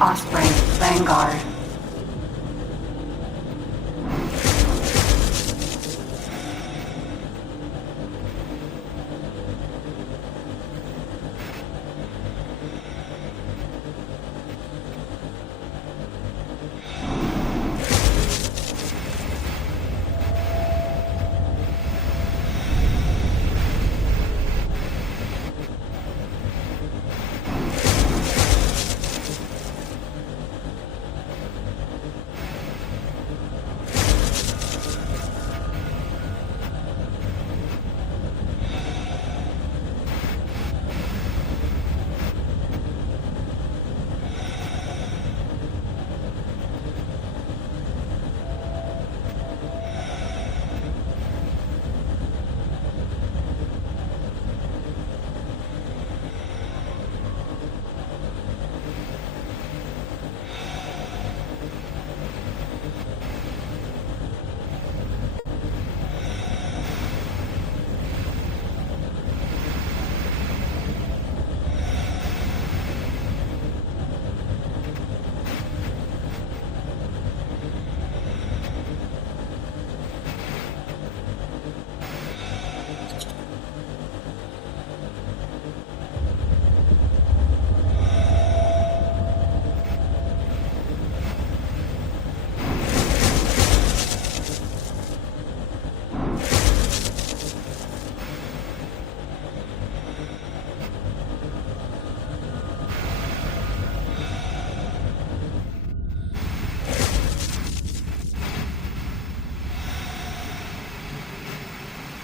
Osprey, Vanguard.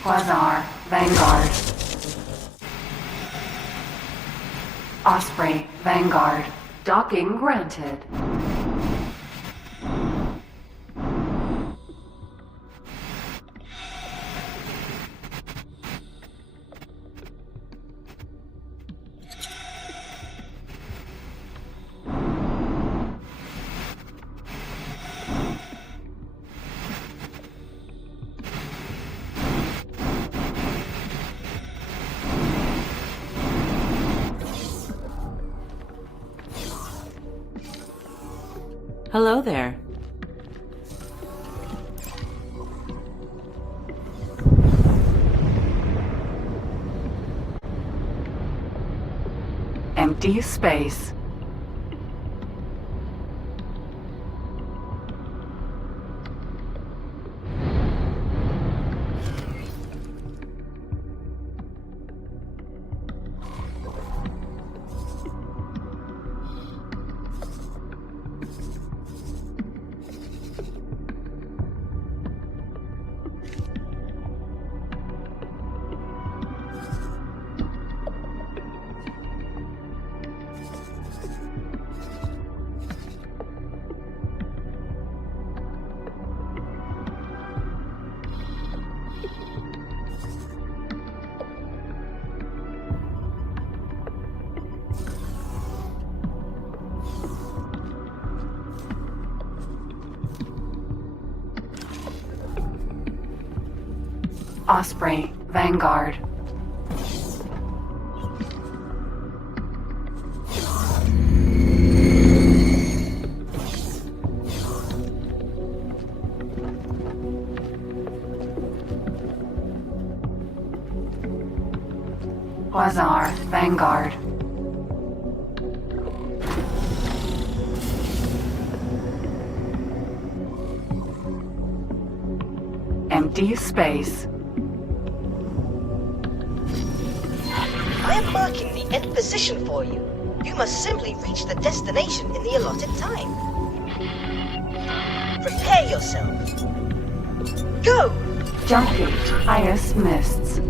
Quasar, Vanguard. Osprey, Vanguard. Docking granted. Hello there. Empty space. Osprey, Vanguard. Quasar, Vanguard. Empty space. I am marking the end position for you. You must simply reach the destination in the allotted time. Prepare yourself. Go! Jump gate, Iris Mists.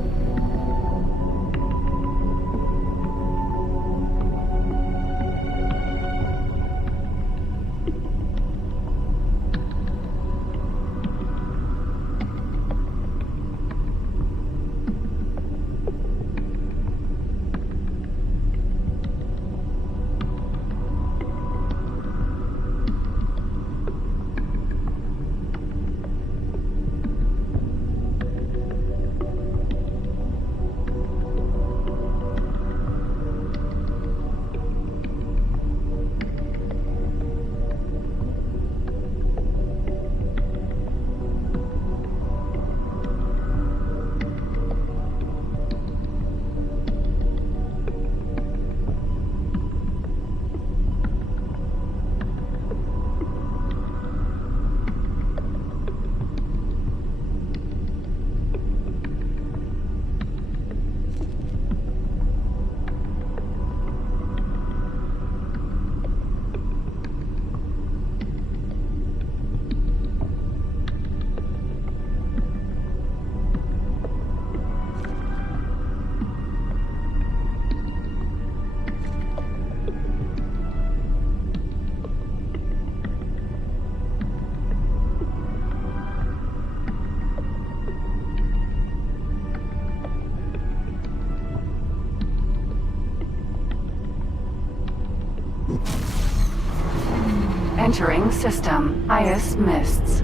Entering system. IS mists.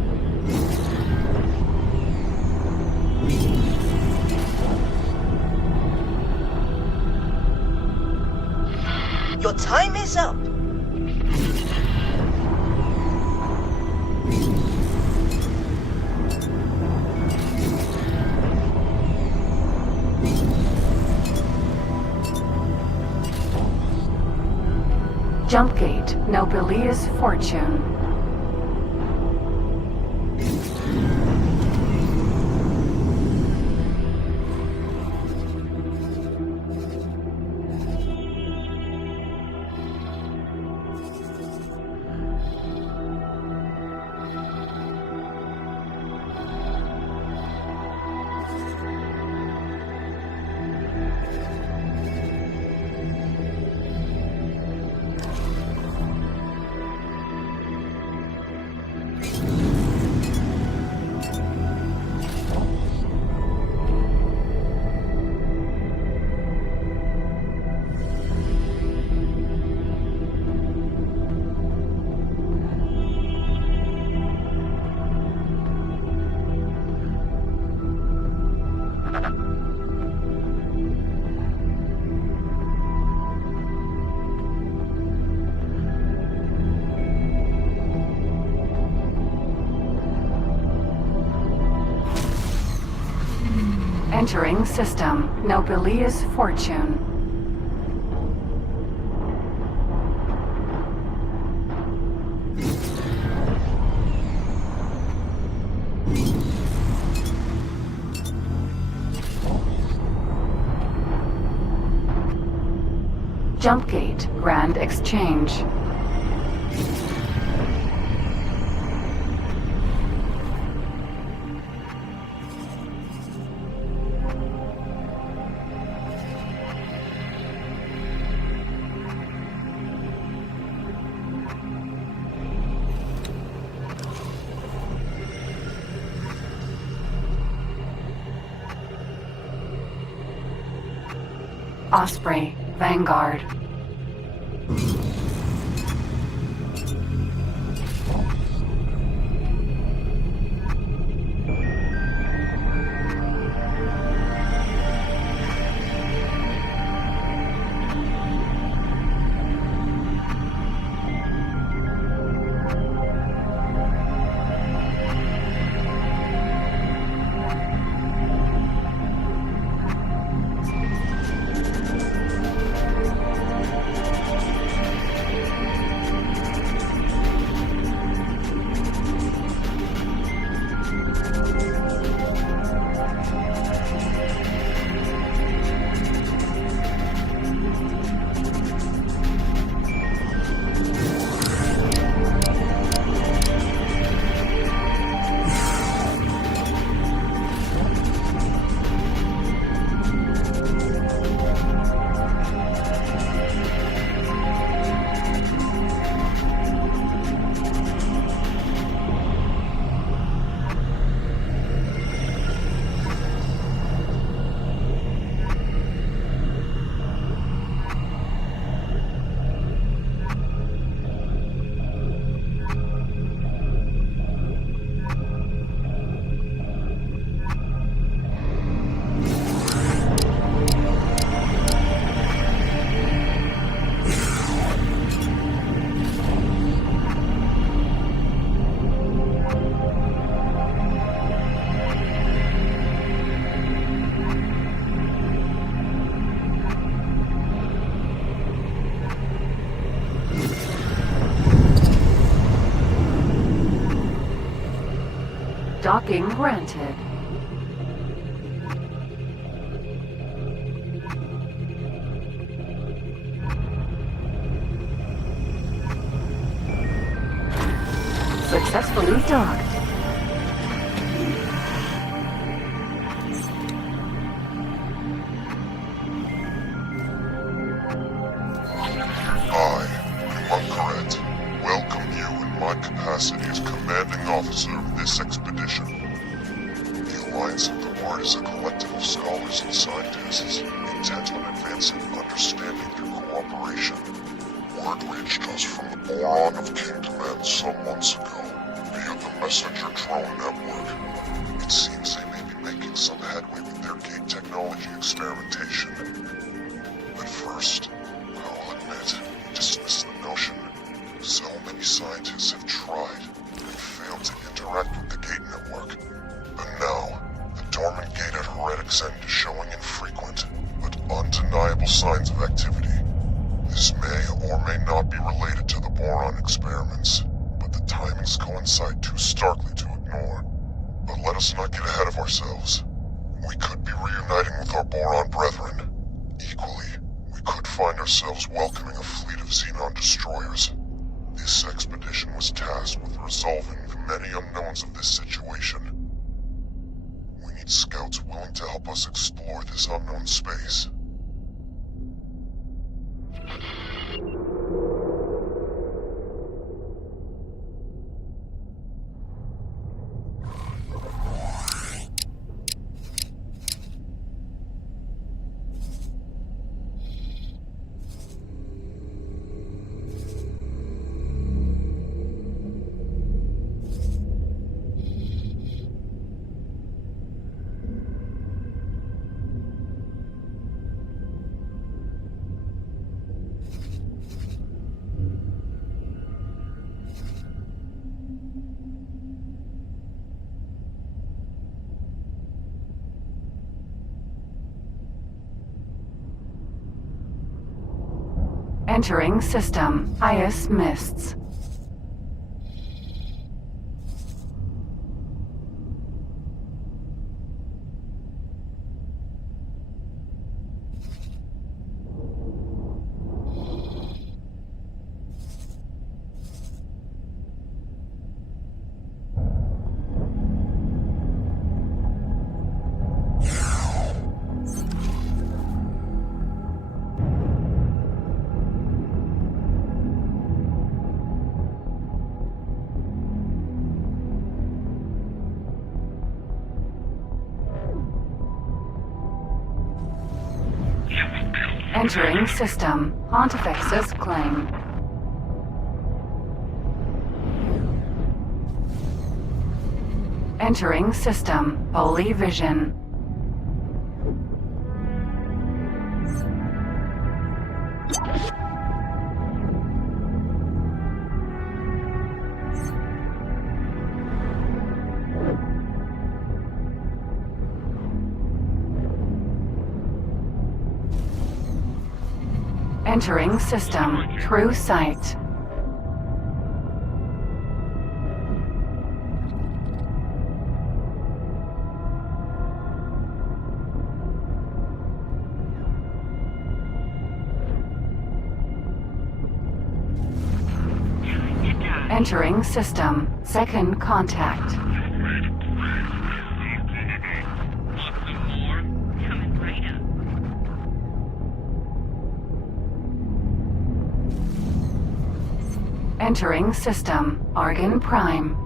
Your time is up. Jump gate. Nobilious fortune. Entering system. Nobilious fortune. Jump gate. Grand exchange. Osprey. Vanguard. Docking granted. Successfully docked. Welcome you in my capacity as commanding officer of this expedition. The Alliance of the Ward is a collective of scholars and scientists intent on advancing understanding through cooperation. word reached us from the boron of King Command some months ago via the messenger drone network. It seems they may be making some headway with their gate technology experimentation. At first, I'll admit, we dismissed the notion. So many scientists have tried and failed to interact with the gate network. But now, the dormant gate at Heretic's End is showing infrequent, but undeniable signs of activity. This may or may not be related to the boron experiments, but the timings coincide too starkly to ignore. But let us not get ahead of ourselves. We could be reuniting with our boron brethren. Equally, we could find ourselves welcoming a fleet of xenon destroyers. This expedition was tasked with resolving the many unknowns of this situation. We need scouts willing to help us explore this unknown space. Entering system. IS mists. Entering system. Pontifex's claim. Entering system. Holy vision. Entering system. True sight. Entering system. Second contact. Entering system. Argon Prime.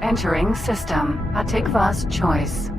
Entering system. Atikva's choice.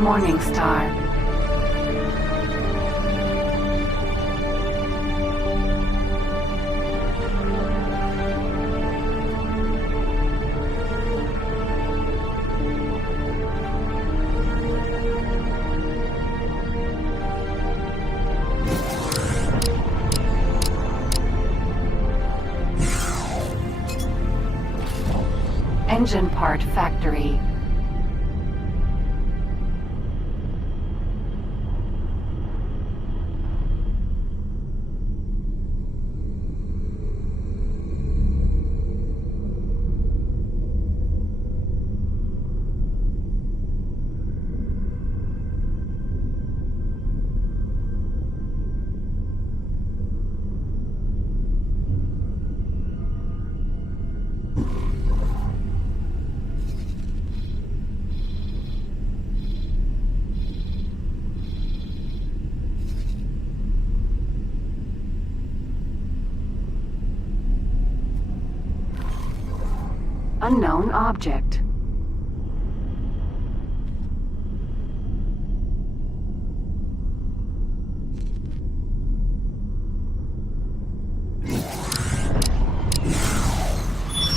Morningstar. Engine Part Factory. Unknown object.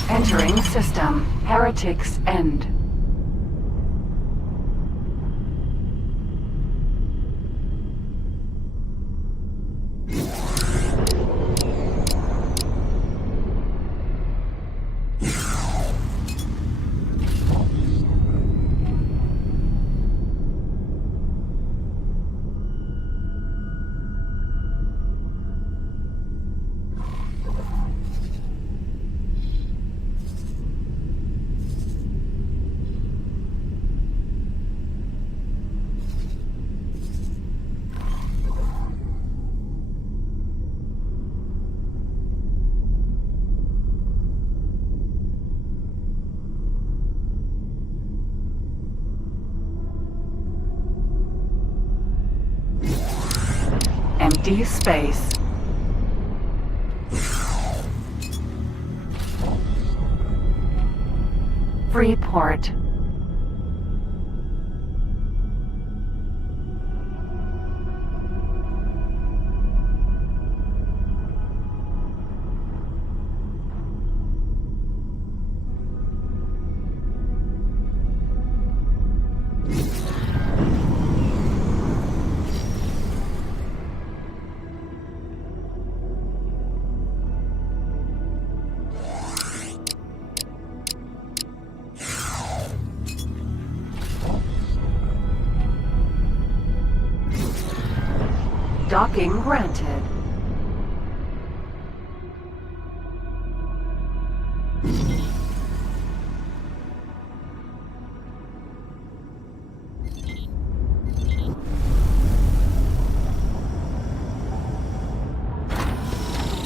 Entering system. Heretics End. Empty space. Freeport. Docking granted.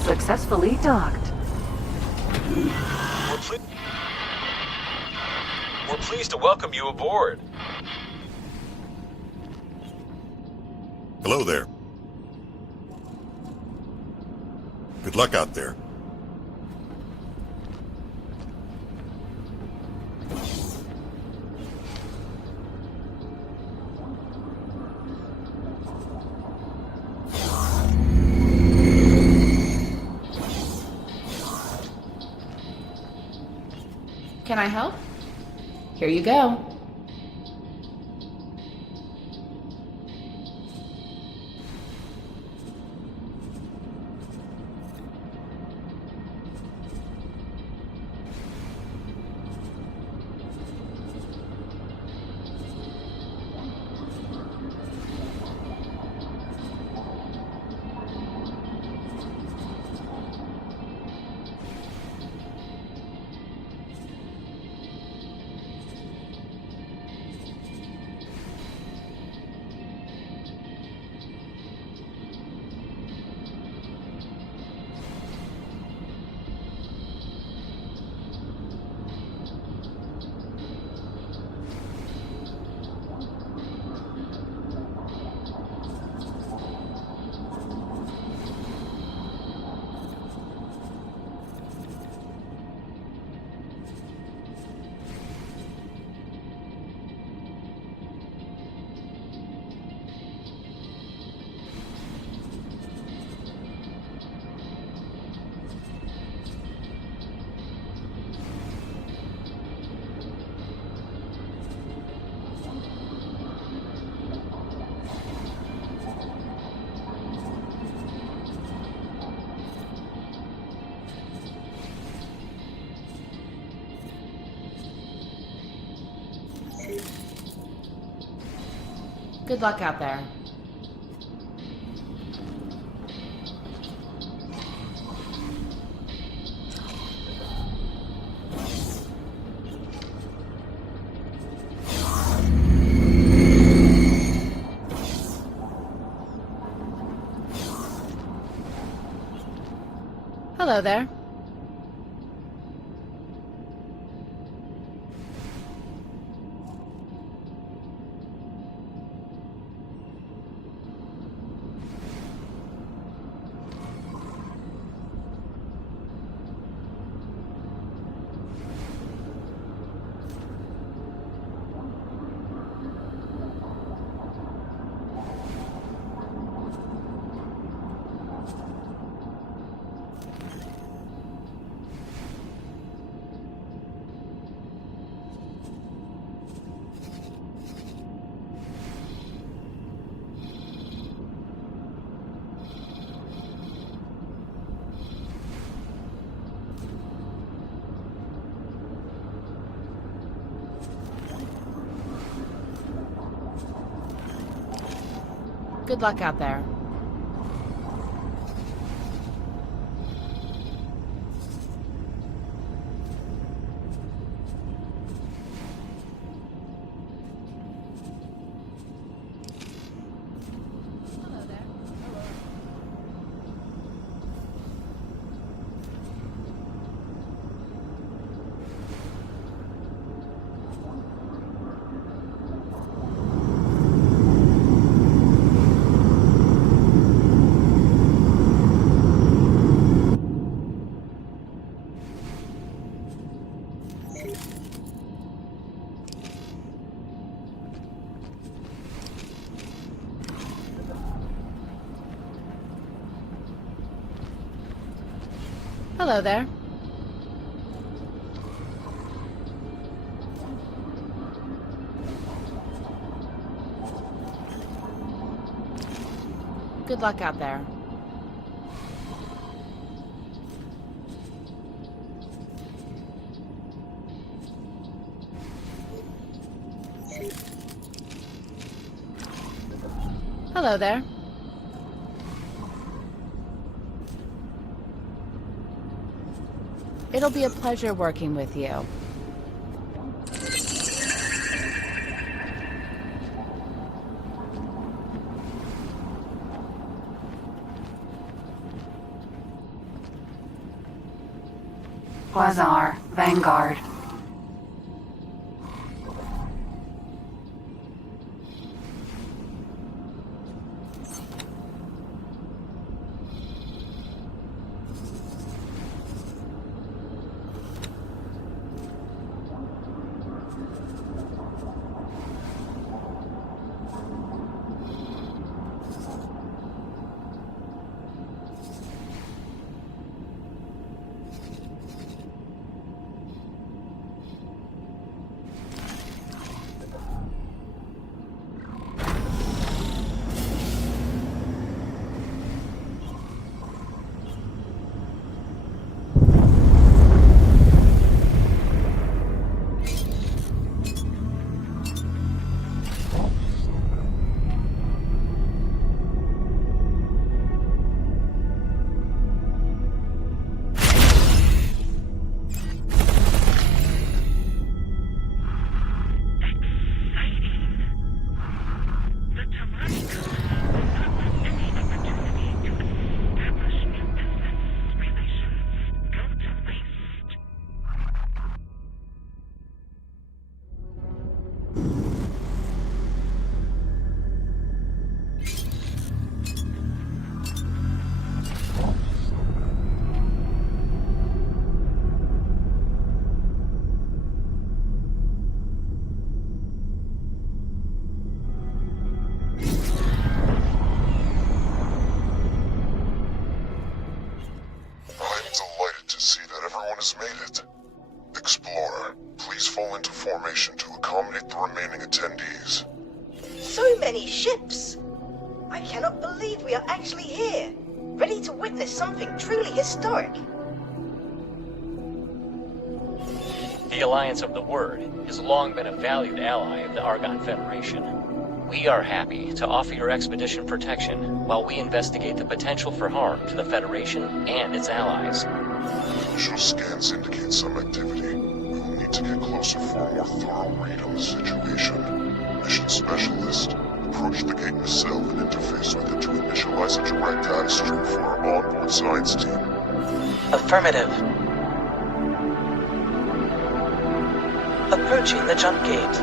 Successfully docked. We're pleased to welcome you aboard. Hello there. Good luck out there. Can I help? Here you go. Good luck out there. Hello there. Good luck out there. Hello there. Good luck out there. Hello there. It'll be a pleasure working with you. Quasar, Vanguard. has made it. Explorer, please fall into formation to accommodate the remaining attendees. So many ships! I cannot believe we are actually here, ready to witness something truly historic. The Alliance of the Word has long been a valued ally of the Argon Federation. We are happy to offer your expedition protection while we investigate the potential for harm to the Federation and its allies. Visual scans indicate some activity. We will need to get closer for a more thorough read on the situation. Mission Specialist, approach the gate nacelle and interface with it to initialize a direct data stream for our onboard science team. Affirmative. Approaching the jump gate.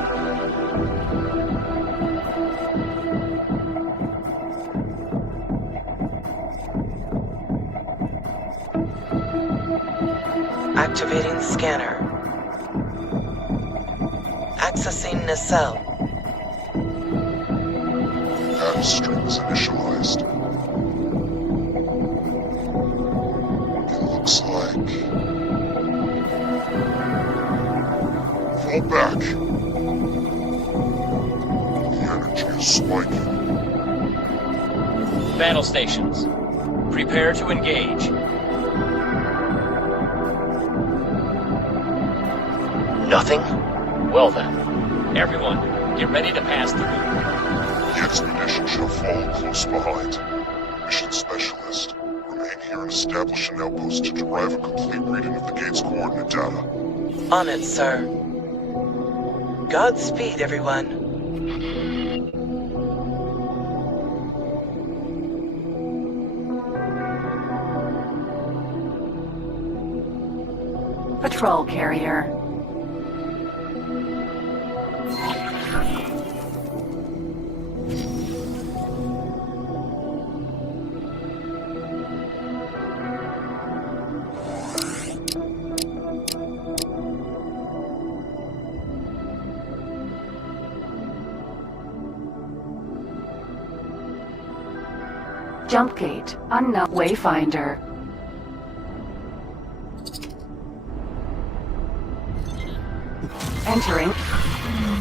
Activating scanner. Accessing nacelle. Data stream is initialized. It looks like... Fall back. The energy is spiking. Battle stations, prepare to engage. Nothing? Well then, everyone, get ready to pass through. The expedition shall follow close behind. Mission Specialist, remain here and establish an outpost to derive a complete reading of the gate's coordinate data. On it, sir. Godspeed, everyone. Patrol carrier. Jump gate. Unknown wayfinder. Entering.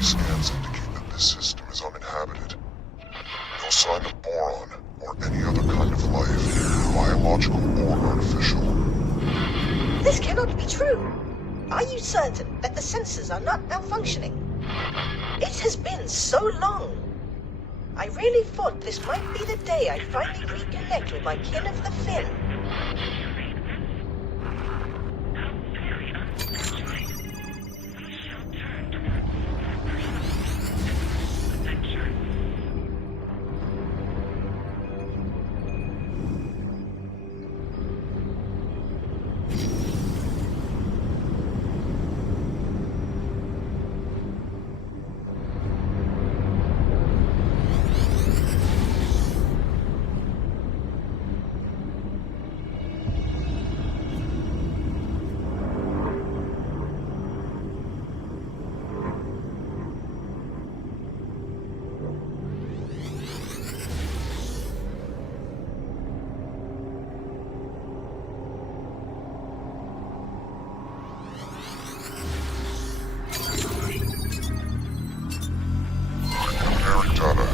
Scans indicate that this system is uninhabited. No sign of boron or any other kind of life, biological or artificial. This cannot be true. Are you certain that the sensors are not malfunctioning? It has been so long. I really thought this might be the day I finally reconnect with my kin of the Fin.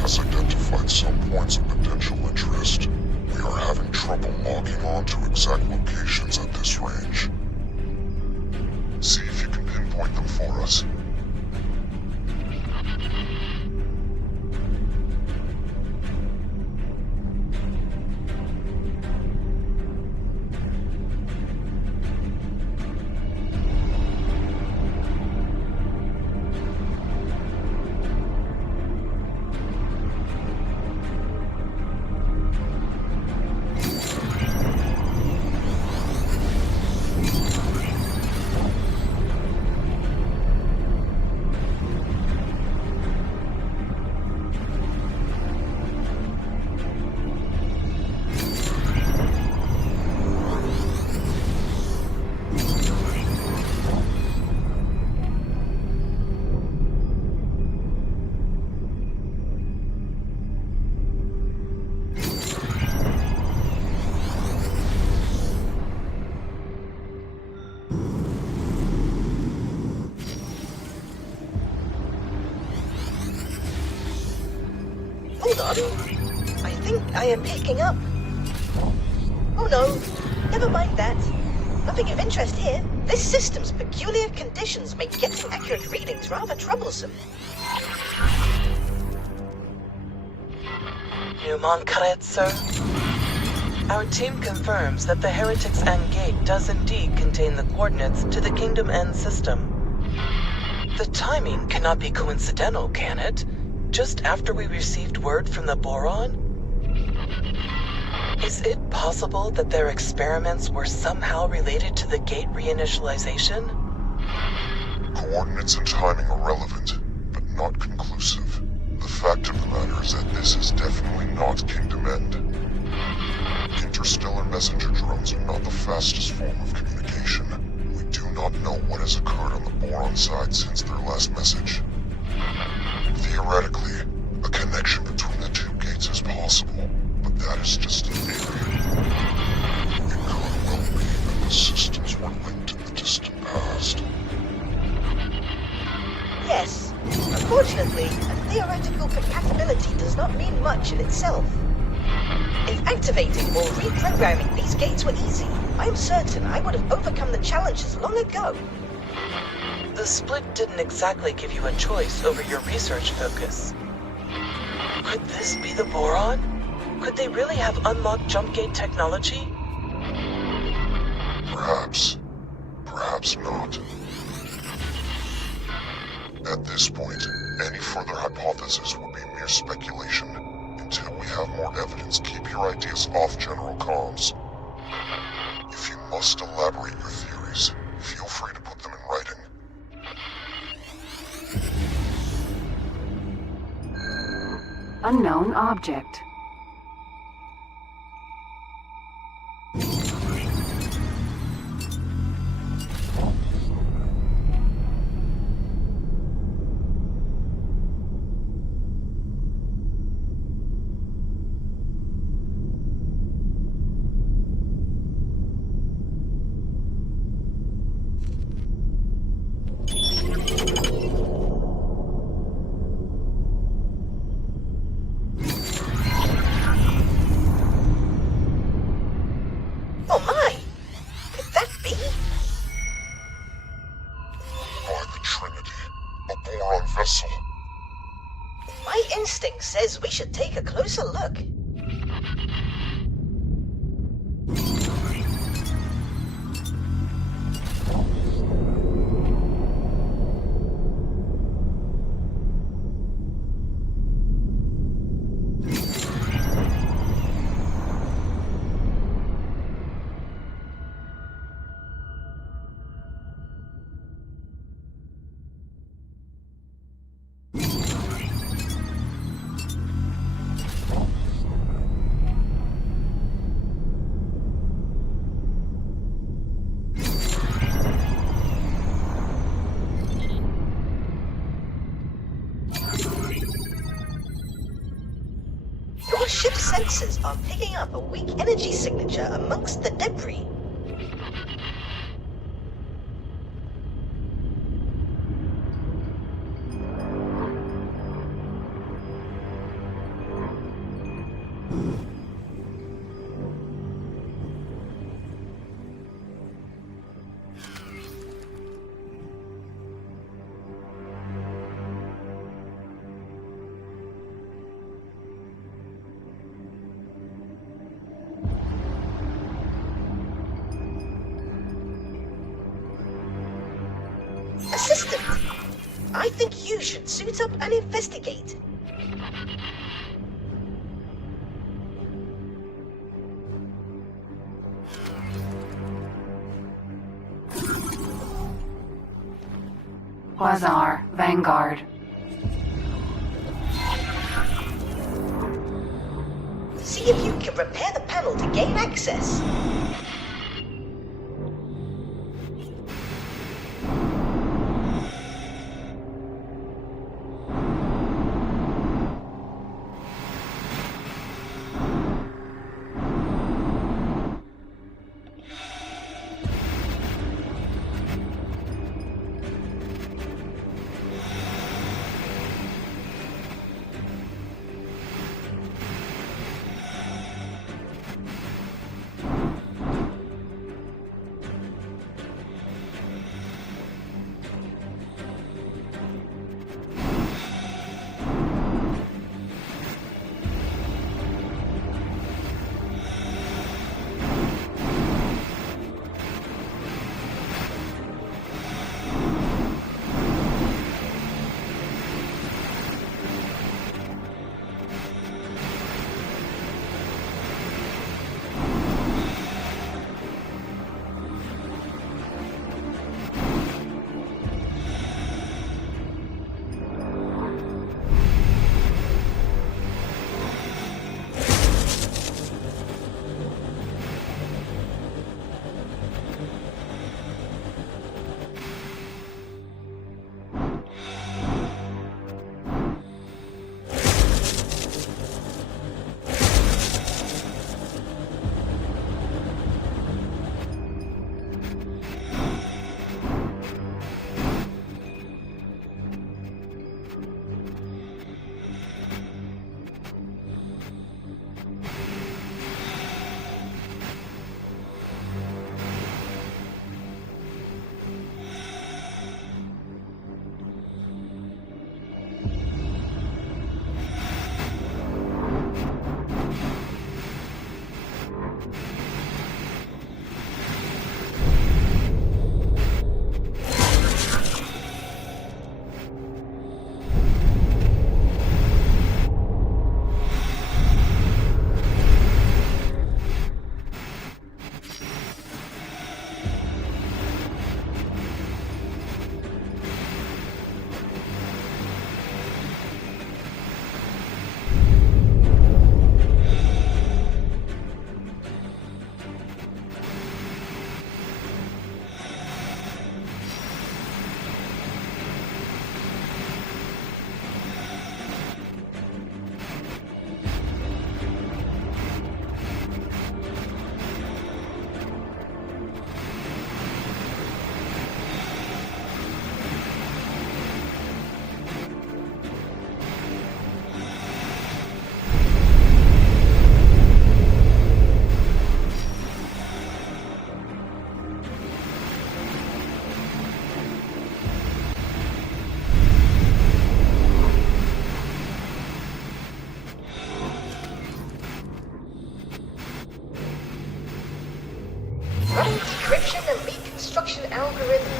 Has identified some points of potential interest. We are having trouble logging on to exact locations at this range. See if you can pinpoint them for us. Hold on. I think I am picking up. Oh no, never mind that. Nothing of interest here. This system's peculiar conditions make getting accurate readings rather troublesome. Numankret, sir? Our team confirms that the Heretics End Gate does indeed contain the coordinates to the Kingdom End system. The timing cannot be coincidental, can it? Just after we received word from the Boron? Is it possible that their experiments were somehow related to the gate reinitialization? Coordinates and timing are relevant, but not conclusive. The fact of the matter is that this is definitely not Kingdom End. Interstellar messenger drones are not the fastest form of communication. We do not know what has occurred on the Boron side since their last message. Theoretically, a connection between the two gates is possible, but that is just a theory. It could well be that the systems were linked in the distant past. Yes. Unfortunately, a theoretical compatibility does not mean much in itself. If activating or reprogramming these gates were easy, I am certain I would have overcome the challenges long ago. The split didn't exactly give you a choice over your research focus. Could this be the Boron? Could they really have unlocked jump gate technology? Perhaps. Perhaps not. At this point, any further hypothesis would be mere speculation. Until we have more evidence, keep your ideas off general comms. If you must elaborate your theories, feel free to put them in writing. Unknown object. Vessel. My instinct says we should take a closer look. Your ship's sensors are picking up a weak energy signature amongst the debris. Assistant, I think you should suit up and investigate. Quasar, Vanguard. See if you can repair the panel to gain access. minor reconstruction algorithm.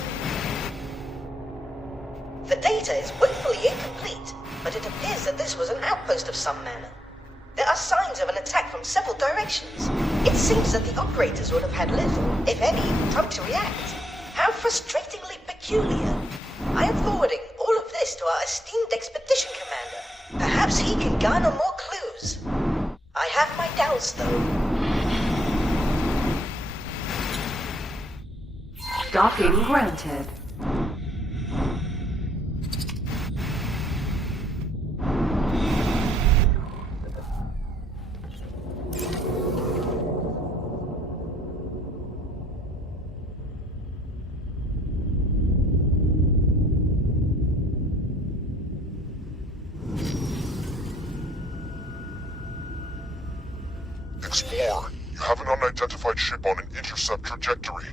The data is woefully incomplete, but it appears that this was an outpost of some manner. There are signs of an attack from several directions. It seems that the operators would have had little, if any, time to react. How frustratingly peculiar. I am forwarding all of this to our esteemed expedition commander. Perhaps he can garner more clues. I have my doubts, though. Docking granted. Explorer, you have an unidentified ship on an intercept trajectory.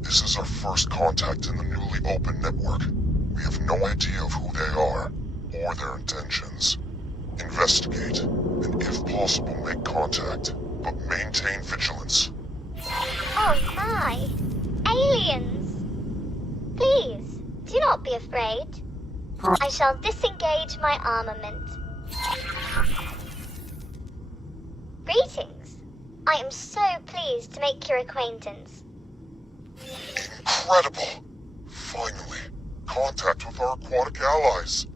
This is our first contact in the newly opened network. We have no idea of who they are, or their intentions. Investigate, and if possible, make contact, but maintain vigilance. Oh my! Aliens! Please, do not be afraid. I shall disengage my armament. Greetings. I am so pleased to make your acquaintance. Incredible! Finally, contact with our aquatic allies.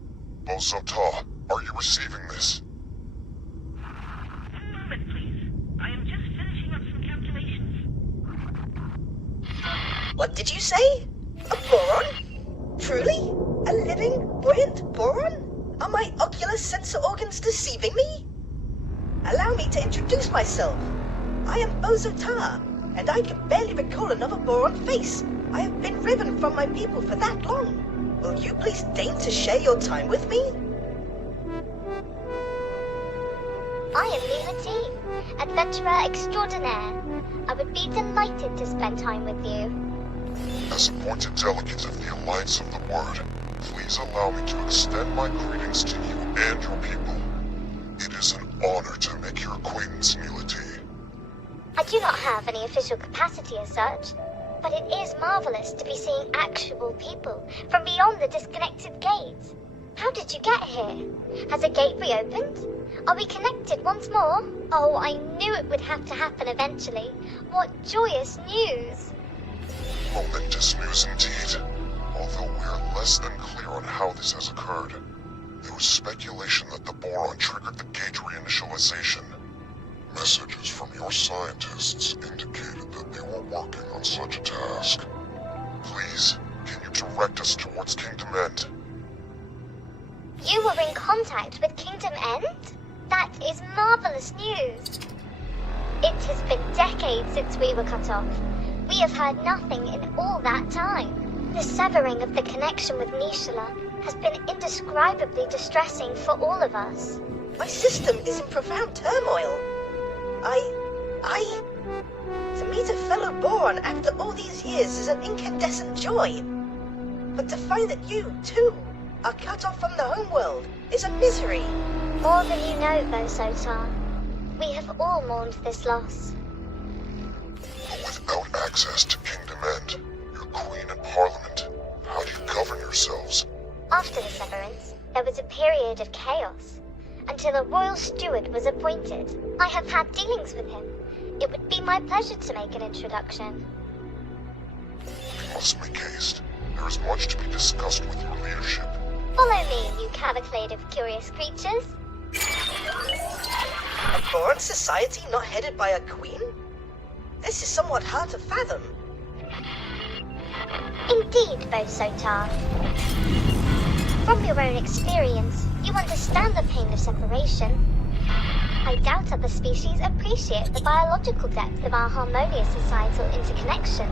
Bosota, are you receiving this? One moment, please. I am just finishing up some calculations. What did you say? A boron? Truly? A living, buoyant boron? Are my ocular sensor organs deceiving me? Allow me to introduce myself. I am Bosota, and I can barely recall another boron face. I have been riven from my people for that long. Will you please deign to share your time with me? I am Lima, adventurer extraordinaire. I would be delighted to spend time with you. As appointed delegate of the Alliance of the Word, please allow me to extend my greetings to you and your people. It is an honor to make your acquaintance, Mila T. I do not have any official capacity as such, but it is marvelous to be seeing actual people from beyond the disconnected gates. How did you get here? Has a gate reopened? Are we connected once more? Oh, I knew it would have to happen eventually. What joyous news! Momentous news indeed. Although we are less than clear on how this has occurred. There was speculation that the boron triggered the gate reinitialization. Messages from your scientists indicated that they were working on such a task. Please, can you direct us towards Kingdom End? You were in contact with Kingdom End? That is marvelous news. It has been decades since we were cut off. We have heard nothing in all that time. The severing of the connection with Nishala has been indescribably distressing for all of us. My system is in profound turmoil. To meet a fellow boron after all these years is an incandescent joy. But to find that you, too, are cut off from the homeworld is a misery. More than you know, Bosota. We have all mourned this loss. But without access to Kingdom End, your Queen and Parliament, how do you govern yourselves? After the severance, there was a period of chaos, until a royal steward was appointed. I have had dealings with him. It would be my pleasure to make an introduction. We must make haste. There is much to be discussed with your leadership. Follow me, you cavalcade of curious creatures. A boron society not headed by a queen? This is somewhat hard to fathom. Indeed, Bosota. From your own experience, you understand the pain of separation. I doubt other species appreciate the biological depth of our harmonious societal interconnection.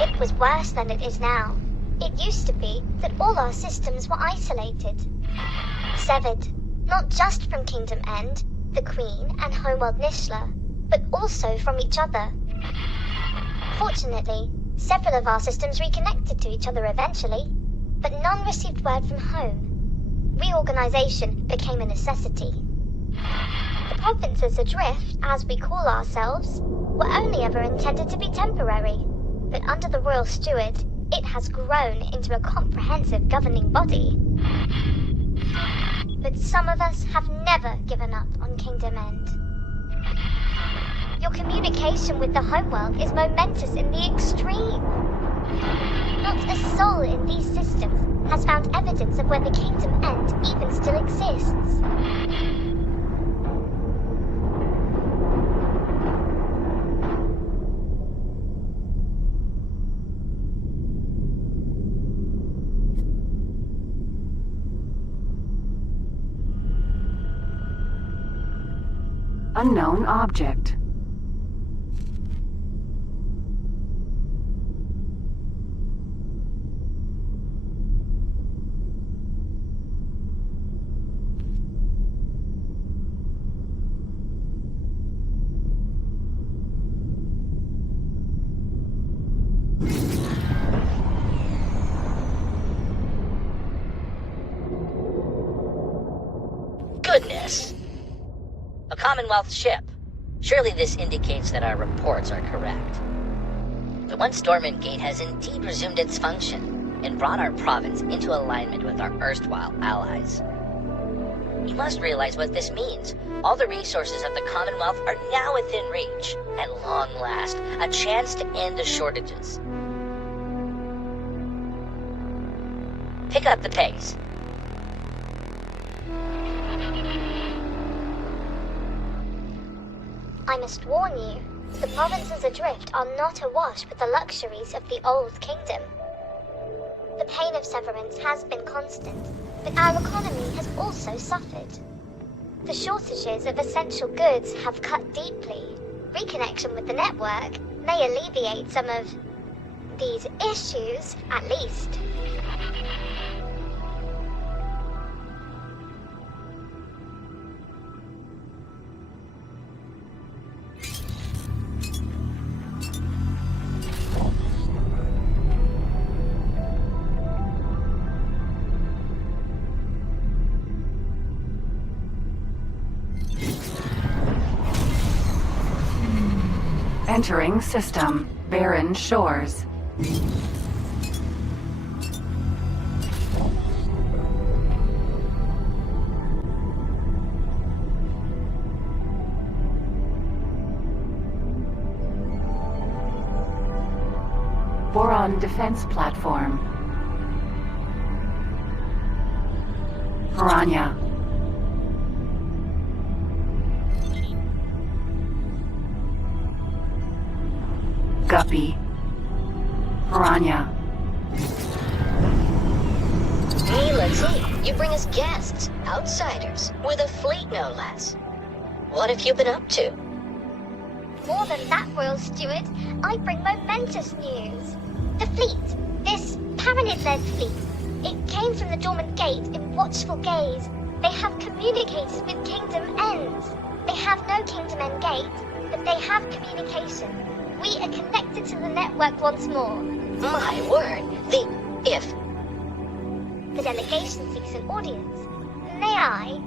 It was worse than it is now. It used to be that all our systems were isolated. Severed, not just from Kingdom End, the Queen and homeworld Nishala, but also from each other. Fortunately, several of our systems reconnected to each other eventually, but none received word from home. Reorganization became a necessity. The provinces adrift, as we call ourselves, were only ever intended to be temporary. But under the Royal Steward, it has grown into a comprehensive governing body. But some of us have never given up on Kingdom End. Your communication with the homeworld is momentous in the extreme. Not a soul in these systems has found evidence of where the Kingdom End even still exists. Unknown object. Goodness! A Commonwealth ship. Surely this indicates that our reports are correct. The One-Storm Gate has indeed resumed its function and brought our province into alignment with our erstwhile allies. You must realize what this means. All the resources of the Commonwealth are now within reach. At long last, a chance to end the shortages. Pick up the pace. I must warn you, the provinces adrift are not awash with the luxuries of the old kingdom. The pain of severance has been constant, but our economy has also suffered. The shortages of essential goods have cut deeply. Reconnection with the network may alleviate some of these issues, at least. Entering system. Barren shores. Boron defense platform. Piranha. Guppy. Piranha. Mila T, you bring us guests, outsiders, with a fleet no less. What have you been up to? More than that, Royal Steward, I bring momentous news. The fleet, this Paranid-led fleet, it came from the Dormant Gate in watchful gaze. They have communicated with Kingdom End. They have no Kingdom End gate, but they have communication. We are connected to the network once more. My word, if... The delegation seeks an audience. May I?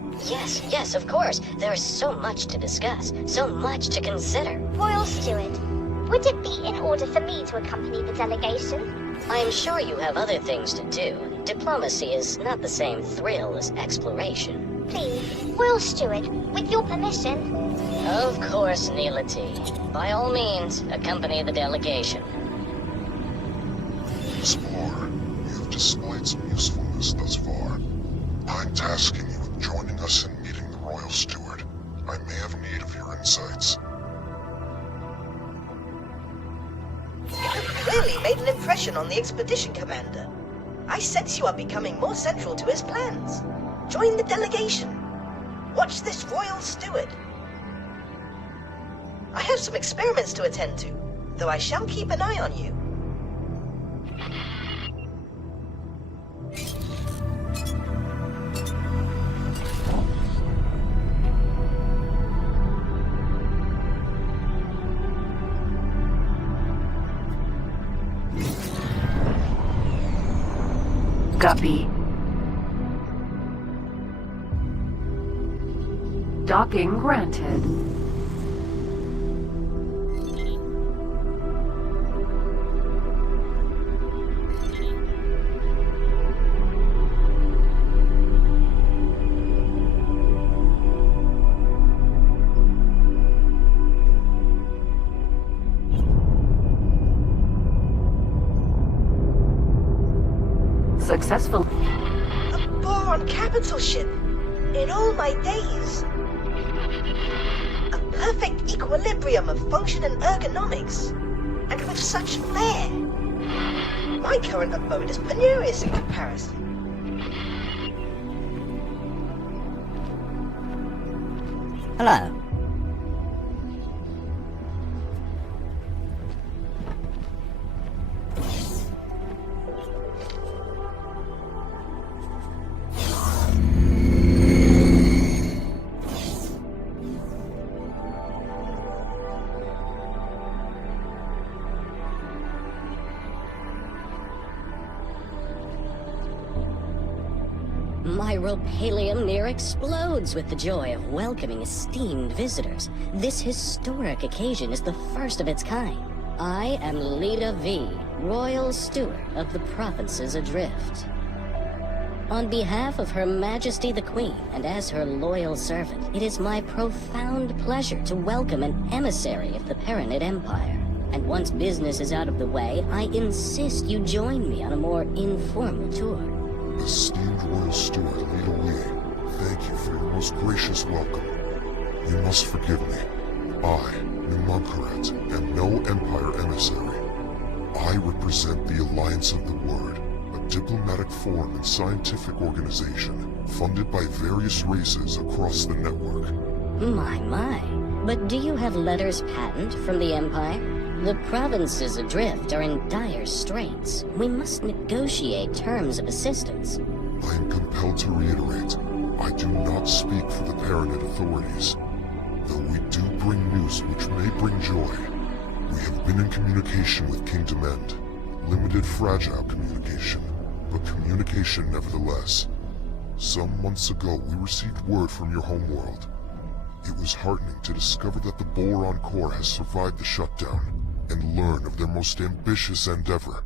Yes, of course. There is so much to discuss, so much to consider. Royal Steward, would it be in order for me to accompany the delegation? I am sure you have other things to do. Diplomacy is not the same thrill as exploration. Please, Royal Steward, with your permission. Of course, Neela T. By all means, accompany the delegation. Explorer, you have displayed some usefulness thus far. I'm tasking you with joining us in meeting the Royal Steward. I may have need of your insights. You have clearly made an impression on the expedition commander. I sense you are becoming more central to his plans. Join the delegation. Watch this Royal Steward. I have some experiments to attend to, though I shall keep an eye on you. Guppy. Docking granted. Successful. A boron capital ship. In all my days. A perfect equilibrium of function and ergonomics. And with such flair. My current abode is penurious in comparison. Hello. My ropalium near explodes with the joy of welcoming esteemed visitors. This historic occasion is the first of its kind. I am Lita V, Royal Steward of the Provinces Adrift. On behalf of Her Majesty the Queen, and as her loyal servant, it is my profound pleasure to welcome an emissary of the Paranid Empire. And once business is out of the way, I insist you join me on a more informal tour. Esteemed Royal Steward Lita Lee, thank you for your most gracious welcome. You must forgive me. I, Numunkaret, am no Empire emissary. I represent the Alliance of the Word, a diplomatic forum and scientific organization funded by various races across the network. My. But do you have letters patent from the Empire? The provinces adrift are in dire straits. We must negotiate terms of assistance. I am compelled to reiterate, I do not speak for the Paranid authorities. Though we do bring news which may bring joy. We have been in communication with Kingdom End. Limited fragile communication, but communication nevertheless. Some months ago we received word from your homeworld. It was heartening to discover that the Boron Core has survived the shutdown, and learn of their most ambitious endeavor.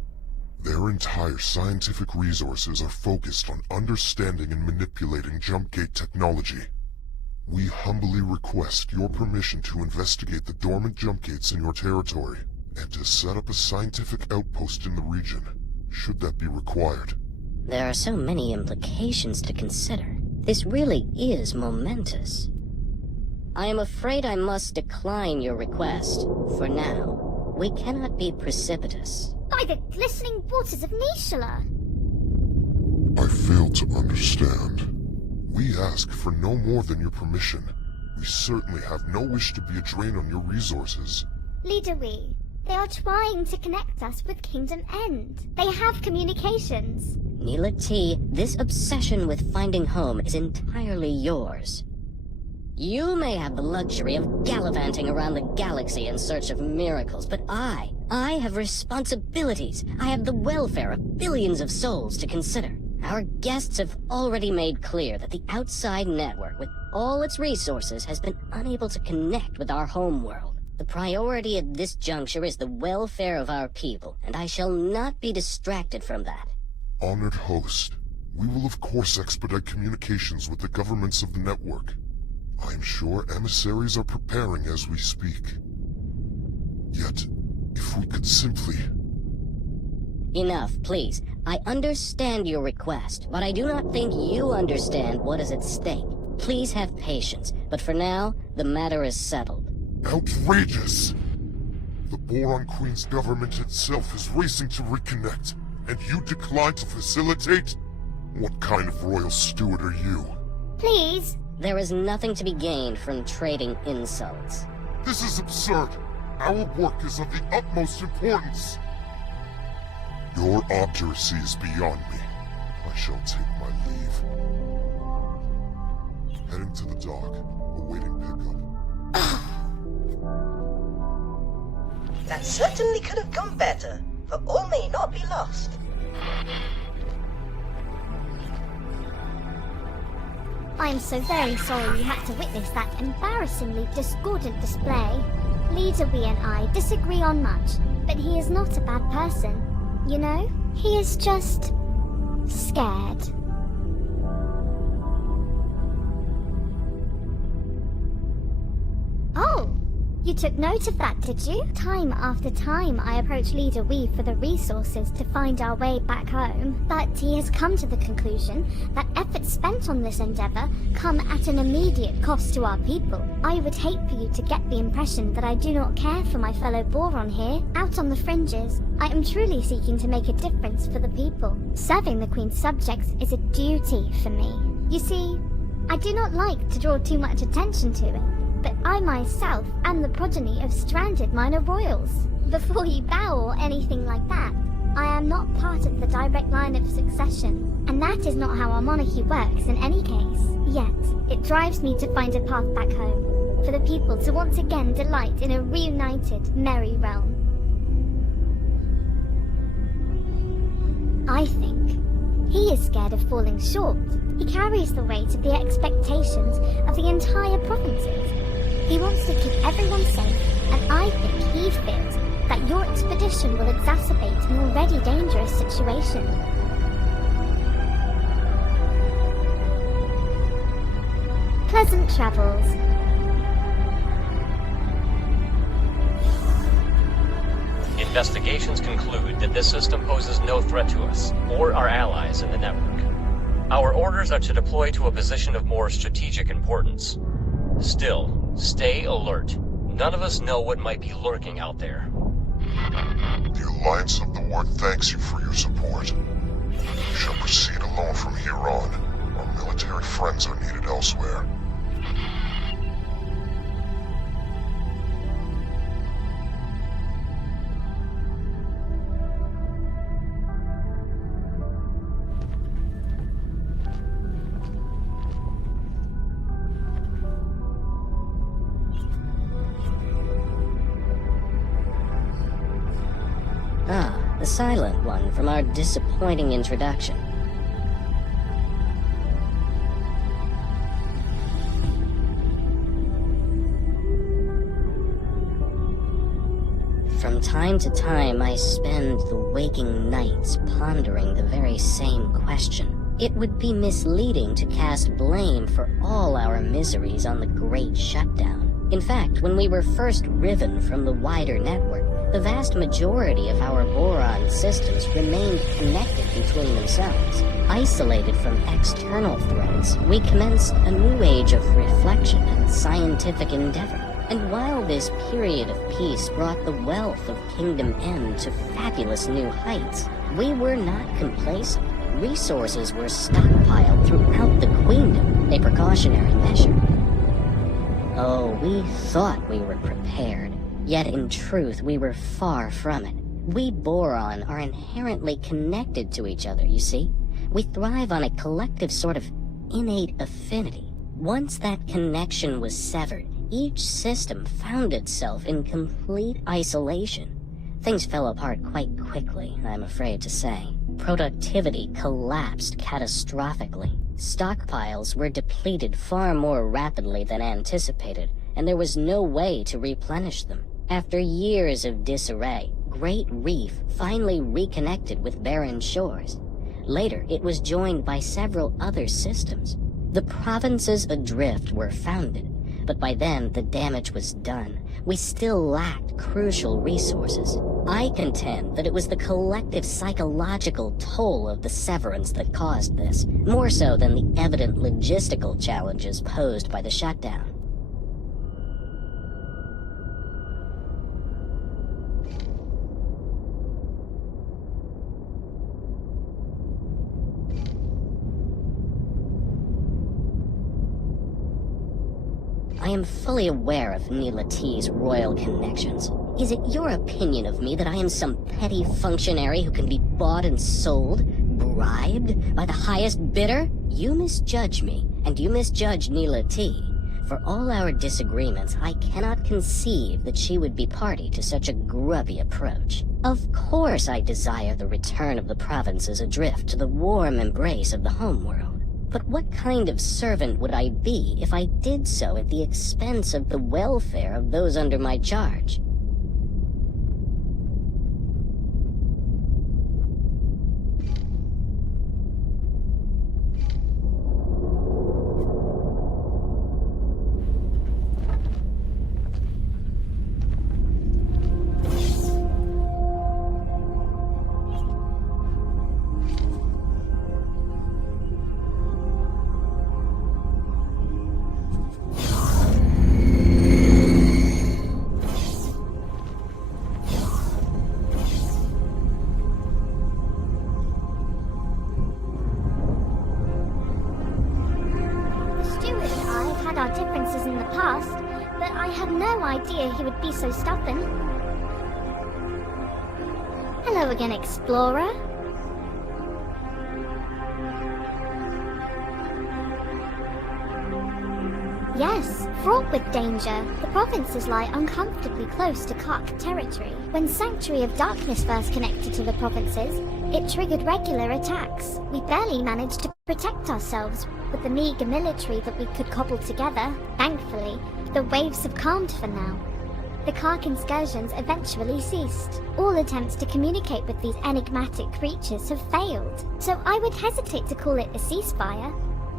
Their entire scientific resources are focused on understanding and manipulating jump gate technology. We humbly request your permission to investigate the dormant jump gates in your territory, and to set up a scientific outpost in the region, should that be required. There are so many implications to consider. This really is momentous. I am afraid I must decline your request, for now. We cannot be precipitous. By the glistening waters of Nishala! I fail to understand. We ask for no more than your permission. We certainly have no wish to be a drain on your resources. Leader We, they are trying to connect us with Kingdom End. They have communications. Neela T, this obsession with finding home is entirely yours. You may have the luxury of gallivanting around the galaxy in search of miracles, but I have responsibilities. I have the welfare of billions of souls to consider. Our guests have already made clear that the outside network, with all its resources, has been unable to connect with our homeworld. The priority at this juncture is the welfare of our people, and I shall not be distracted from that. Honored host, we will of course expedite communications with the governments of the network. I am sure emissaries are preparing as we speak. Yet, if we could simply... Enough, please. I understand your request, but I do not think you understand what is at stake. Please have patience, but for now, the matter is settled. Outrageous! The Boron Queen's government itself is racing to reconnect, and you decline to facilitate? What kind of royal steward are you? Please? There is nothing to be gained from trading insults. This is absurd. Our work is of the utmost importance. Your obduracy is beyond me. I shall take my leave. Heading to the dock, awaiting pickup. That certainly could have gone better, for all may not be lost. I'm so very sorry you had to witness that embarrassingly discordant display. Leader Wee and I disagree on much, but he is not a bad person. You know, he is just scared. Oh! You took note of that, did you? Time after time I approach Leader Wee for the resources to find our way back home, but he has come to the conclusion that efforts spent on this endeavor come at an immediate cost to our people. I would hate for you to get the impression that I do not care for my fellow Boron here. Out on the fringes, I am truly seeking to make a difference for the people. Serving the Queen's subjects is a duty for me. You see, I do not like to draw too much attention to it, but I myself am the progeny of stranded minor royals. Before you bow or anything like that, I am not part of the direct line of succession, and that is not how our monarchy works in any case. Yet, it drives me to find a path back home, for the people to once again delight in a reunited, merry realm. I think he is scared of falling short. He carries the weight of the expectations of the entire provinces. He wants to keep everyone safe, and I think he fears that your expedition will exacerbate an already dangerous situation. Pleasant travels. Investigations conclude that this system poses no threat to us, or our allies in the network. Our orders are to deploy to a position of more strategic importance. Still, stay alert. None of us know what might be lurking out there. The Alliance of the Ward thanks you for your support. You shall proceed alone from here on. Our military friends are needed elsewhere. The silent one from our disappointing introduction. From time to time, I spend the waking nights pondering the very same question. It would be misleading to cast blame for all our miseries on the Great Shutdown. In fact, when we were first riven from the wider network, the vast majority of our boron systems remained connected between themselves. Isolated from external threats, we commenced a new age of reflection and scientific endeavor. And while this period of peace brought the wealth of Kingdom N to fabulous new heights, we were not complacent. Resources were stockpiled throughout the Queendom, a precautionary measure. Oh, we thought we were prepared. Yet in truth, we were far from it. We Boron are inherently connected to each other, you see. We thrive on a collective sort of innate affinity. Once that connection was severed, each system found itself in complete isolation. Things fell apart quite quickly, I'm afraid to say. Productivity collapsed catastrophically. Stockpiles were depleted far more rapidly than anticipated, and there was no way to replenish them. After years of disarray, Great Reef finally reconnected with barren shores. Later, it was joined by several other systems. The provinces adrift were founded, but by then the damage was done. We still lacked crucial resources. I contend that it was the collective psychological toll of the severance that caused this, more so than the evident logistical challenges posed by the shutdown. I am fully aware of Neela T's royal connections. Is it your opinion of me that I am some petty functionary who can be bought and sold, bribed by the highest bidder? You misjudge me, and you misjudge Neela T. For all our disagreements, I cannot conceive that she would be party to such a grubby approach. Of course I desire the return of the provinces adrift to the warm embrace of the homeworld. But what kind of servant would I be if I did so at the expense of the welfare of those under my charge? He would be so stubborn. Hello again, Explorer. Yes, fraught with danger, the provinces lie uncomfortably close to Kark territory. When Sanctuary of Darkness first connected to the provinces, it triggered regular attacks. We barely managed to protect ourselves with the meager military that we could cobble together. Thankfully, the waves have calmed for now. The Kark incursions eventually ceased. All attempts to communicate with these enigmatic creatures have failed, so I would hesitate to call it a ceasefire.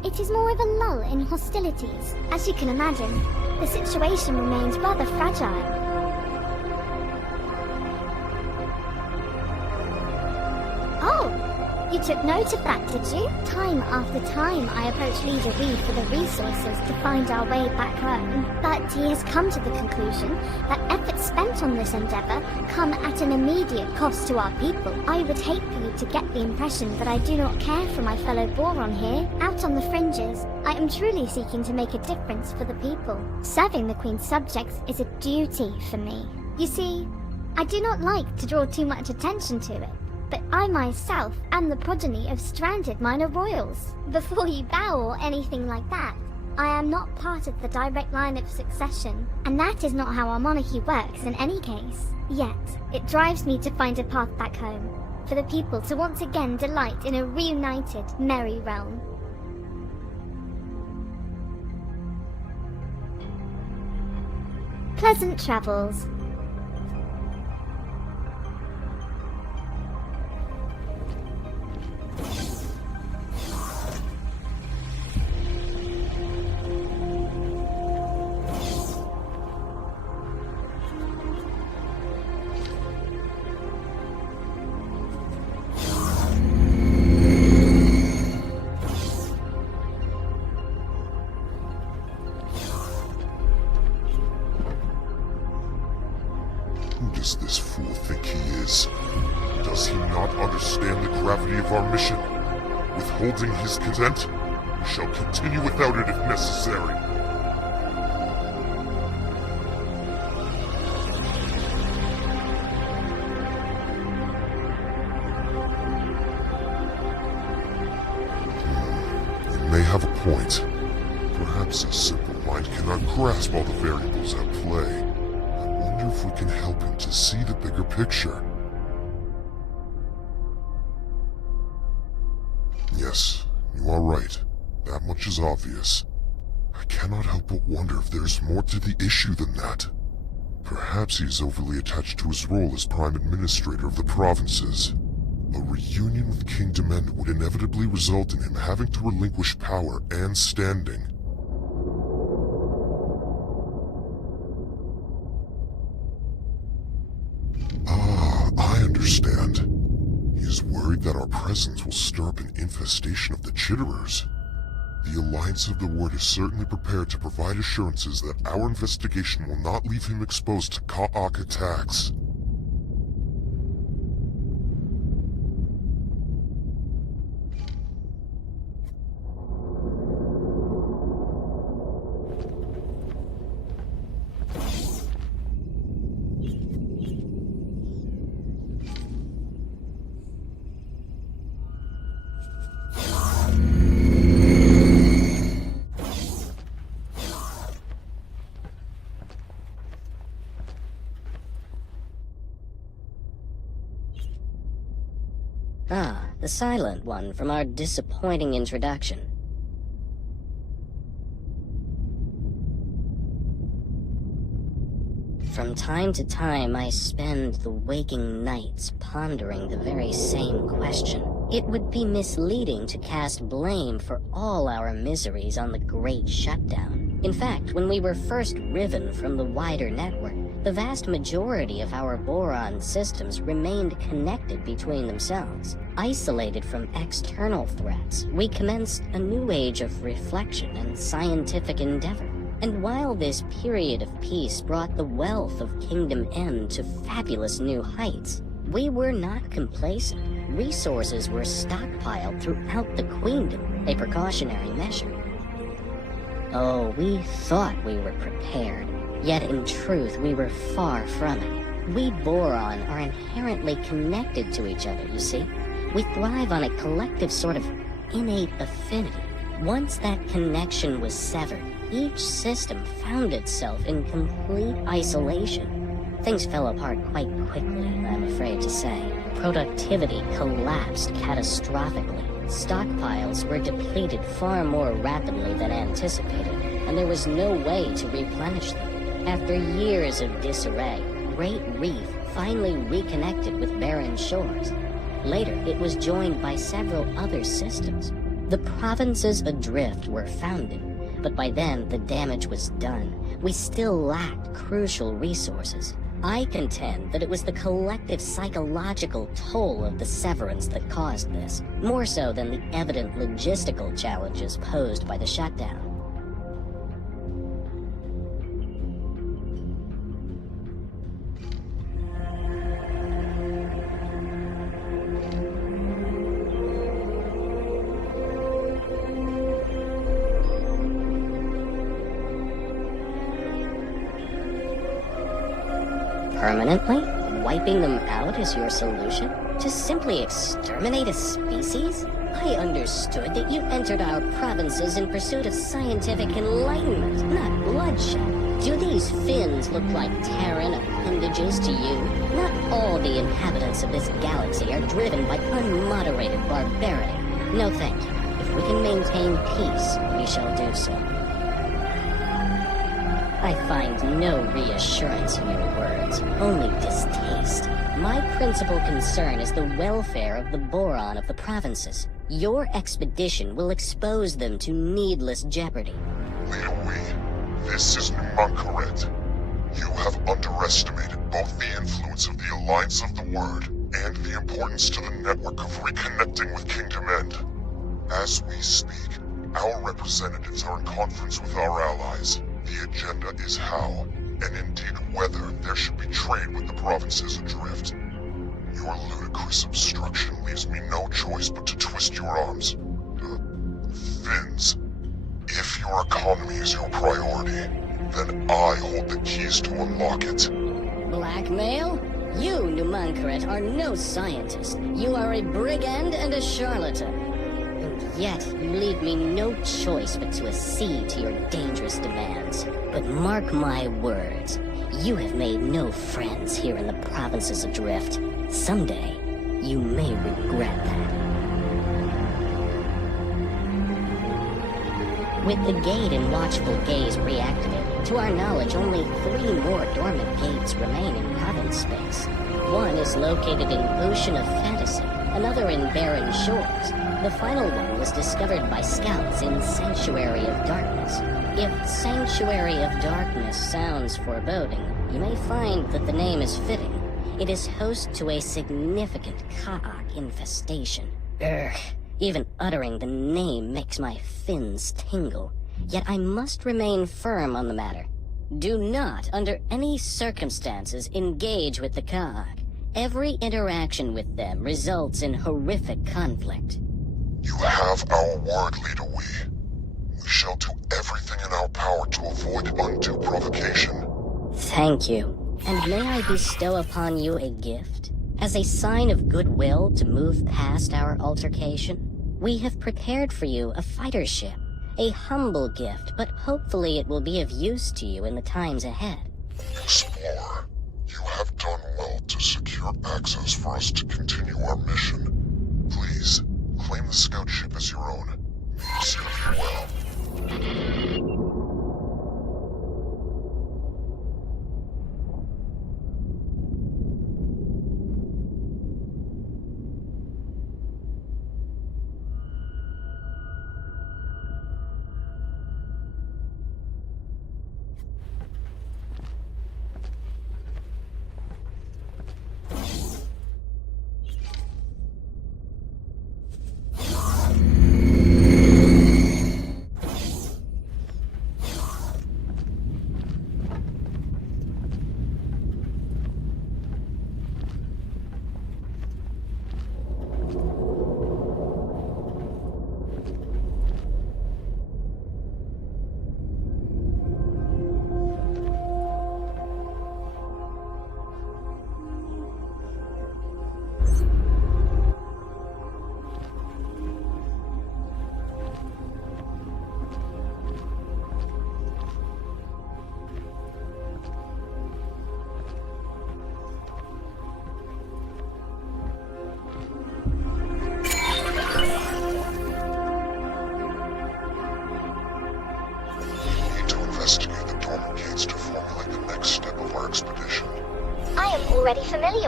It is more of a lull in hostilities. As you can imagine, the situation remains rather fragile. You took note of that, did you? Time after time I approach Leader Reed for the resources to find our way back home, but he has come to the conclusion that efforts spent on this endeavor come at an immediate cost to our people. I would hate for you to get the impression that I do not care for my fellow Boron here. Out on the fringes, I am truly seeking to make a difference for the people. Serving the Queen's subjects is a duty for me. You see, I do not like to draw too much attention to it, but I myself am the progeny of stranded minor royals. Before you bow or anything like that, I am not part of the direct line of succession, and that is not how our monarchy works in any case. Yet, it drives me to find a path back home, for the people to once again delight in a reunited, merry realm. Pleasant travels. Who does this fool think he is? Does he not understand the gravity of our mission? Withholding his consent? We shall continue without it if necessary. You may have a point. Perhaps a simple mind cannot grasp all the variables at play. I wonder if we can help him to see the bigger picture. Yes, you are right. That much is obvious. I cannot help but wonder if there's more to the issue than that. Perhaps he is overly attached to his role as Prime Administrator of the provinces. A reunion with King Dement would inevitably result in him having to relinquish power and standing. I understand. He is worried that our presence will stir up an infestation of the Chitterers. The Alliance of the Ward is certainly prepared to provide assurances that our investigation will not leave him exposed to Ka'ak attacks. Ah, the silent one from our disappointing introduction. From time to time, I spend the waking nights pondering the very same question. It would be misleading to cast blame for all our miseries on the Great Shutdown. In fact, when we were first riven from the wider network, the vast majority of our boron systems remained connected between themselves. Isolated from external threats, we commenced a new age of reflection and scientific endeavor. And while this period of peace brought the wealth of Kingdom N to fabulous new heights, we were not complacent. Resources were stockpiled throughout the Queendom, a precautionary measure. Oh, we thought we were prepared, yet in truth we were far from it. We boron are inherently connected to each other, you see. We thrive on a collective sort of innate affinity. Once that connection was severed, each system found itself in complete isolation. Things fell apart quite quickly, I'm afraid to say. Productivity collapsed catastrophically. Stockpiles were depleted far more rapidly than anticipated, and there was no way to replenish them. After years of disarray, Great Reef finally reconnected with barren shores. Later, it was joined by several other systems. The provinces adrift were founded, but by then the damage was done. We still lacked crucial resources. I contend that it was the collective psychological toll of the severance that caused this, more so than the evident logistical challenges posed by the shutdown. Permanently? Wiping them out is your solution? To simply exterminate a species? I understood that you entered our provinces in pursuit of scientific enlightenment, not bloodshed. Do these fins look like Terran appendages to you? Not all the inhabitants of this galaxy are driven by unmoderated barbarity. No thank you. If we can maintain peace, we shall do so. I find no reassurance in your words, only distaste. My principal concern is the welfare of the boron of the provinces. Your expedition will expose them to needless jeopardy. Leowi, this is Numankaret. You have underestimated both the influence of the Alliance of the Word and the importance to the network of reconnecting with Kingdom End. As we speak, our representatives are in conference with our allies. The agenda is how, and indeed whether, there should be trade with the provinces adrift. Your ludicrous obstruction leaves me no choice but to twist your arms. Fins. If your economy is your priority, then I hold the keys to unlock it. Blackmail? You, Numankaret, are no scientist. You are a brigand and a charlatan. And yet, you leave me no choice but to accede to your dangerous demands. But mark my words, you have made no friends here in the provinces adrift. Someday, you may regret that. With the gate in watchful gaze reactivated, to our knowledge only 3 more dormant gates remain in province space. One is located in Ocean of Fantasy, another in Barren Shores. The final one was discovered by scouts in Sanctuary of Darkness. If Sanctuary of Darkness sounds foreboding, you may find that the name is fitting. It is host to a significant Ka'ak infestation. Urgh. Even uttering the name makes my fins tingle. Yet I must remain firm on the matter. Do not, under any circumstances, engage with the Ka'ak. Every interaction with them results in horrific conflict. You have our word, Leader Wee. We shall do everything in our power to avoid undue provocation. Thank you. And may I bestow upon you a gift? As a sign of goodwill to move past our altercation, we have prepared for you a fighter ship. A humble gift, but hopefully it will be of use to you in the times ahead. Explorer, you have done well to secure access for us to continue our mission. Please, claim the scout ship as your own. May it serve you well.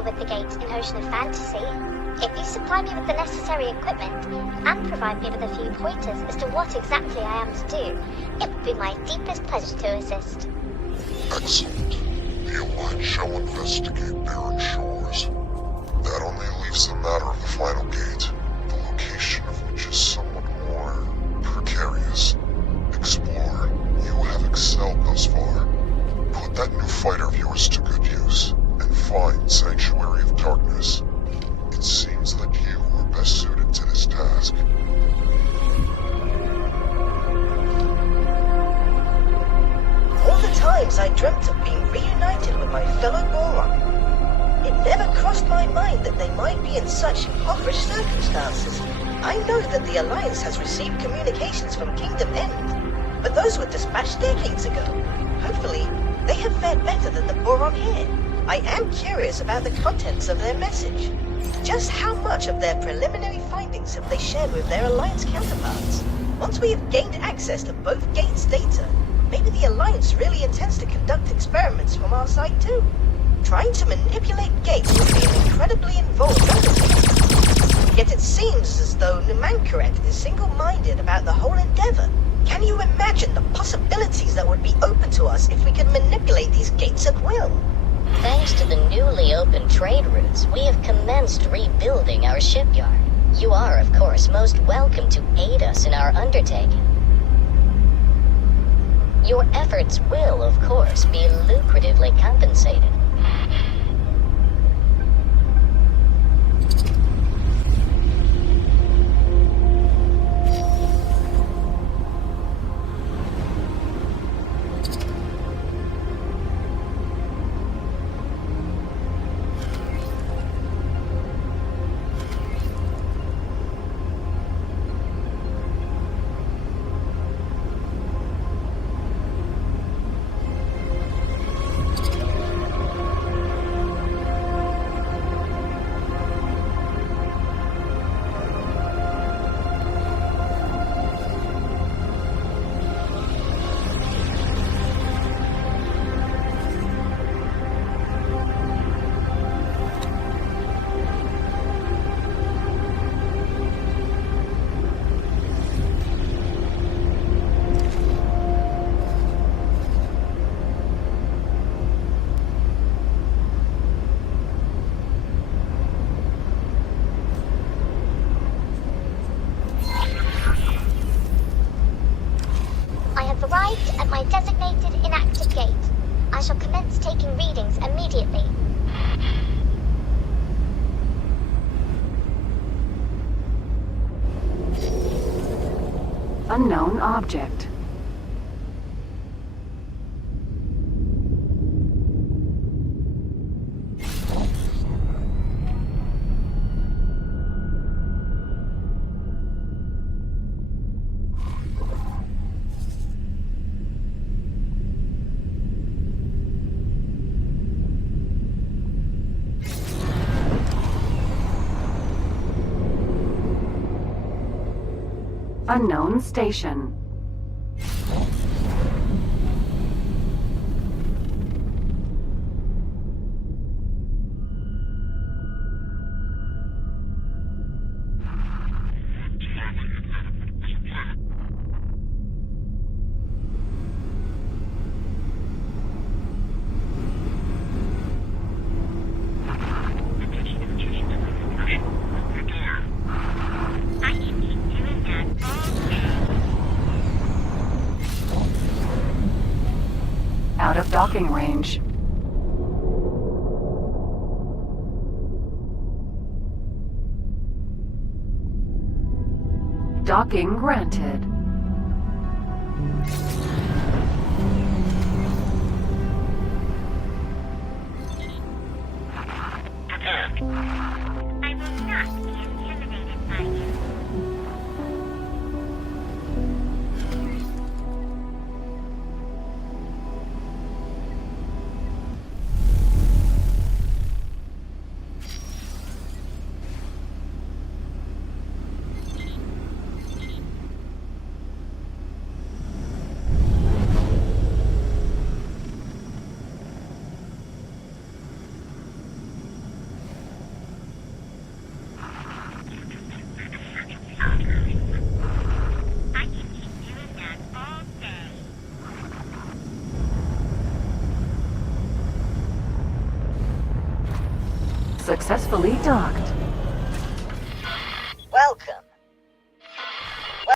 with the gate in Ocean of Fantasy. If you supply me with the necessary equipment and provide me with a few pointers as to what exactly I am to do, it would be my deepest pleasure to assist. Excellent. The Alliance shall investigate barren shores. That only leaves the matter of the final gate, the location of which is somewhat more precarious. Explorer, you have excelled thus far. Put that new fighter of yours to good use, and find Sanctuary of Darkness. It seems that you are best suited to this task. All the times I dreamt of being reunited with my fellow Boron, it never crossed my mind that they might be in such impoverished circumstances. I know that the Alliance has received communications from Kingdom End, but those were dispatched decades ago. Hopefully, they have fared better than the Boron here. I am curious about the contents of their message. Just how much of their preliminary findings have they shared with their Alliance counterparts? Once we have gained access to both gates' data, maybe the Alliance really intends to conduct experiments from our side too. Trying to manipulate gates would be an incredibly involved undertaking. Yet it seems as though Numancorrect is single-minded about the whole endeavor. Can you imagine the possibilities that would be open to us if we could manipulate these gates at will? Thanks to the newly opened trade routes, we have commenced rebuilding our shipyard. You are, of course, most welcome to aid us in our undertaking. Your efforts will, of course, be lucratively compensated. Arrived at my designated inactive gate. I shall commence taking readings immediately. Unknown object. Unknown station. Out of docking range. Docking granted. I will not be intimidated by you. successfully docked.